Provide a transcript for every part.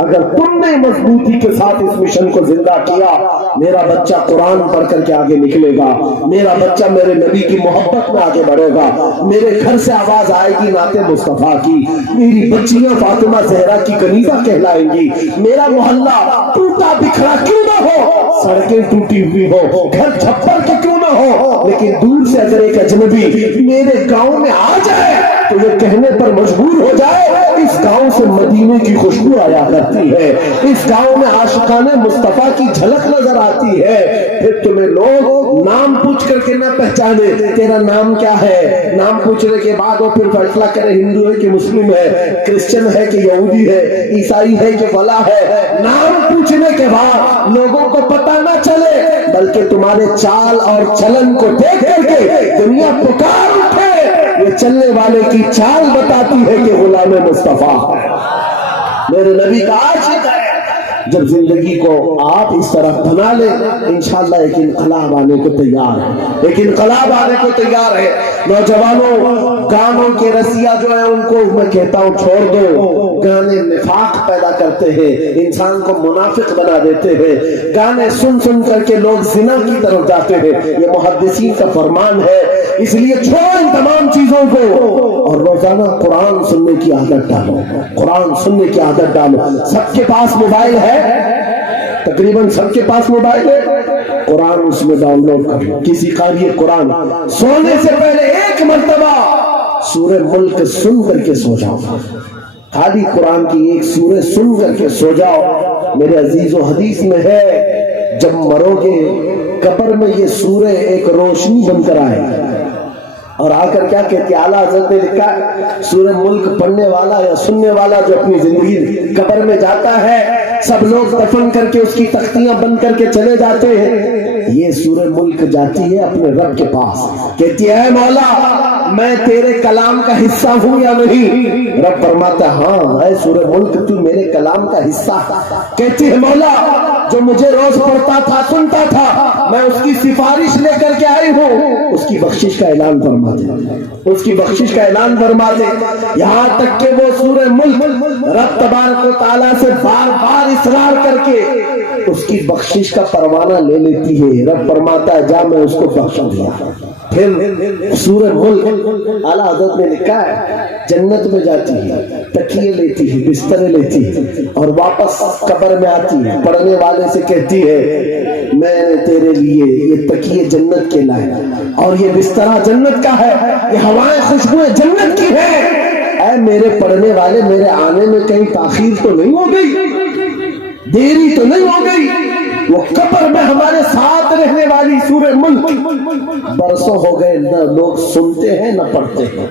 اگر تم نے مضبوطی کے ساتھ اس مشن کو زندہ کیا، میرا بچہ قرآن پڑھ کر کے آگے نکلے گا، میرا بچہ میرے نبی کی محبت میں آگے بڑھے گا، میرے گھر سے آواز آئے گی نعت مصطفیٰ کی، میری بچیاں فاطمہ زہرا کی کنیزہ کہلائیں گی، میرا محلہ ٹوٹا بکھرا کیوں نہ ہو، سڑکیں ٹوٹی ہوئی ہو، گھر چھپر کے کیوں نہ ہو، لیکن دور سے اگر ایک اجنبی میرے گاؤں میں آ جائے تو یہ کہنے پر مجبور ہو جائے اس گاؤں سے مدینے کی خوشبو آیا کرتی ہے، اس گاؤں میں عاشقان مصطفیٰ کی جھلک نظر آتی ہے، پھر تمہیں لوگ نام پوچھ کر کے نہ پہچانے تیرا نام کیا ہے، نام پوچھنے کے بعد وہ پھر فیصلہ کرے ہندو ہے کہ مسلم ہے، کرسچن ہے کہ یہودی ہے، عیسائی ہے کہ فلاں ہے، نام پوچھنے کے بعد لوگوں کو پتہ نہ چلے بلکہ تمہارے چال اور چلن کو دیکھ کر کے دنیا پکار اٹھے یہ چلنے والے کی چال بتاتی ہے کہ غلام مصطفیٰ میرے نبی کا عاشق ہے۔ جب زندگی کو آپ اس طرح بنا لیں انشاءاللہ ایک انقلاب آنے کو تیار ہے، ایک انقلاب آنے کو تیار ہے۔ نوجوانوں گانوں کے رسیا جو ہے ان کو میں کہتا ہوں چھوڑ دو، گانے نفاق پیدا کرتے ہیں، انسان کو منافق بنا دیتے ہیں، گانے سن سن کر کے لوگ زنا کی طرف جاتے ہیں، یہ محدثین کا فرمان ہے، اس لیے چھوڑو ان تمام چیزوں کو اور روزانہ قرآن سننے کی عادت ڈالو، قرآن سننے کی عادت ڈالو۔ سب کے پاس موبائل ہے، تقریباً سب کے پاس موبائل ہے، قرآن اس میں ڈاؤن لوڈ کر لو، کسی قاری قرآن سونے سے پہلے ایک مرتبہ سورہ ملک سن کر کے سو جاؤ، خالی قرآن کی ایک سورہ سن کر کے سو جاؤ۔ میرے عزیز و حدیث میں ہے جب مرو گے قبر میں یہ سورہ ایک روشنی بن کر آئے اور آ کر کیا کہتے ہیں، اعلیٰ حضرت نے لکھا ہے سورہ ملک پڑھنے والا یا سننے والا جو اپنی زندگی قبر میں جاتا ہے سب لوگ دفن کر کے اس کی تختیاں بند کر کے چلے جاتے ہیں، یہ سورہ ملک جاتی ہے اپنے رب کے پاس، کہتی ہے اے مولا میں تیرے کلام کا حصہ ہوں یا نہیں؟ رب فرماتا ہے ہاں اے سورہ ملک تو میرے کلام کا حصہ، کہتی ہے مولا جو مجھے روز پڑھتا تھا سنتا تھا میں اس کی سفارش لے کر کے آئی ہوں، اس کی بخشش کا اعلان فرما دے، اس کی بخشش کا اعلان فرما دے، یہاں تک کہ وہ سورہ ملک رب تبارک و تعالیٰ سے بار بار اصرار کر کے اس کی بخشش کا پروانہ لے لیتی ہے، رب فرماتا ہے جا میں اس کو بخش دیا۔ پھر سورہ ملک اعلیٰ حضرت نے لکھا ہے جنت میں جاتی ہے، تکیے لیتی ہے، بسترے لیتی ہے اور واپس قبر میں آتی ہے، پڑھنے والے سے کہتی ہے میں نے تیرے لیے یہ تکیے جنت کے لائے اور یہ بسترا جنت کا ہے، یہ ہوائیں خوشبوئیں جنت کی ہیں، اے میرے پڑھنے والے میرے آنے میں کہیں تاخیر تو نہیں ہو گئی، دیری تو نہیں ہو گئی؟ وہ قبر میں ہمارے ساتھ رہنے والی سورہ ملک برسوں ہو گئے نہ لوگ سنتے ہیں نہ پڑھتے ہیں،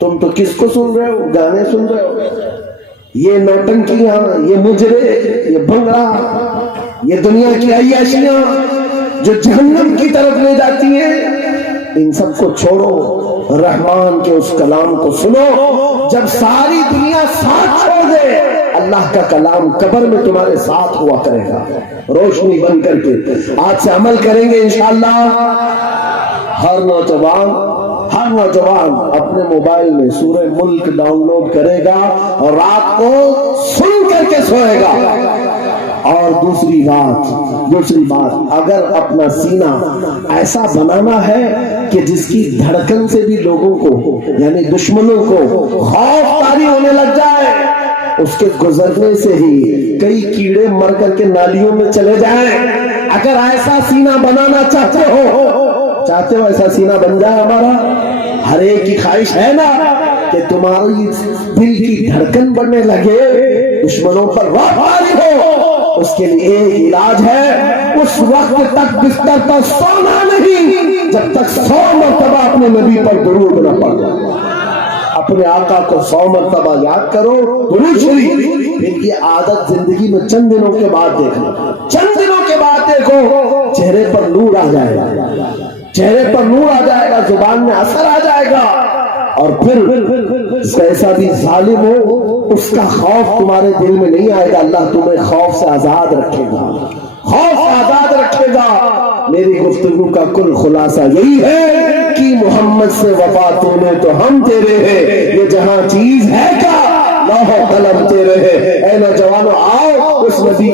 تم تو کس کو سن رہے ہو؟ گانے سن رہے ہو، یہ نوٹنکیاں، یہ مجرے، یہ بھنگڑا، یہ دنیا کی عیاشیاں جو جہنم کی طرف لے جاتی ہیں، ان سب کو چھوڑو، رحمان کے اس کلام کو سنو، جب ساری دنیا ساتھ چھوڑ دے اللہ کا کلام قبر میں تمہارے ساتھ ہوا کرے گا روشنی بن کر کے۔ آج سے عمل کریں گے انشاءاللہ۔ ہر نوجوان اپنے موبائل میں سورہ ملک ڈاؤن لوڈ کرے گا اور رات کو سن کر کے سوئے گا۔ اور دوسری بات اگر اپنا سینہ ایسا بنانا ہے کہ جس کی دھڑکن سے بھی لوگوں کو یعنی دشمنوں کو خوف طاری ہونے لگ جائے، اس کے گزرنے سے ہی کئی کیڑے مر کر کے نالیوں میں چلے جائیں، اگر ایسا سینہ بنانا چاہتے ہو ایسا سینہ بن جائے ہمارا، ہر ایک کی خواہش ہے نا کہ تمہاری دل کی دھڑکن بڑھنے لگے، دشمنوں پر وفاداری ہو، اس کے لیے ایک علاج ہے، اس وقت تک بستر پر سونا نہیں جب تک 100 مرتبہ اپنے نبی پر درود نہ پڑھو، اپنے آقا کو 100 مرتبہ یاد کرو، درود شریف، پھر یہ عادت زندگی میں چند دنوں کے بعد دیکھو چہرے پر نور آ جائے گا، زبان میں اثر آ جائے گا، اور پھر کیسا بھی ظالم ہو اس کا خوف تمہارے دل میں نہیں آئے گا، اللہ تمہیں خوف سے آزاد رکھے گا۔ میری گفتگو کا کل خلاصہ یہی ہے کہ محمد سے وفا تو نے تو ہم تیرے ہیں، یہ جہاں چیز ہے کیا لوح قلم تیرے ہیں۔ اے نوجوانوں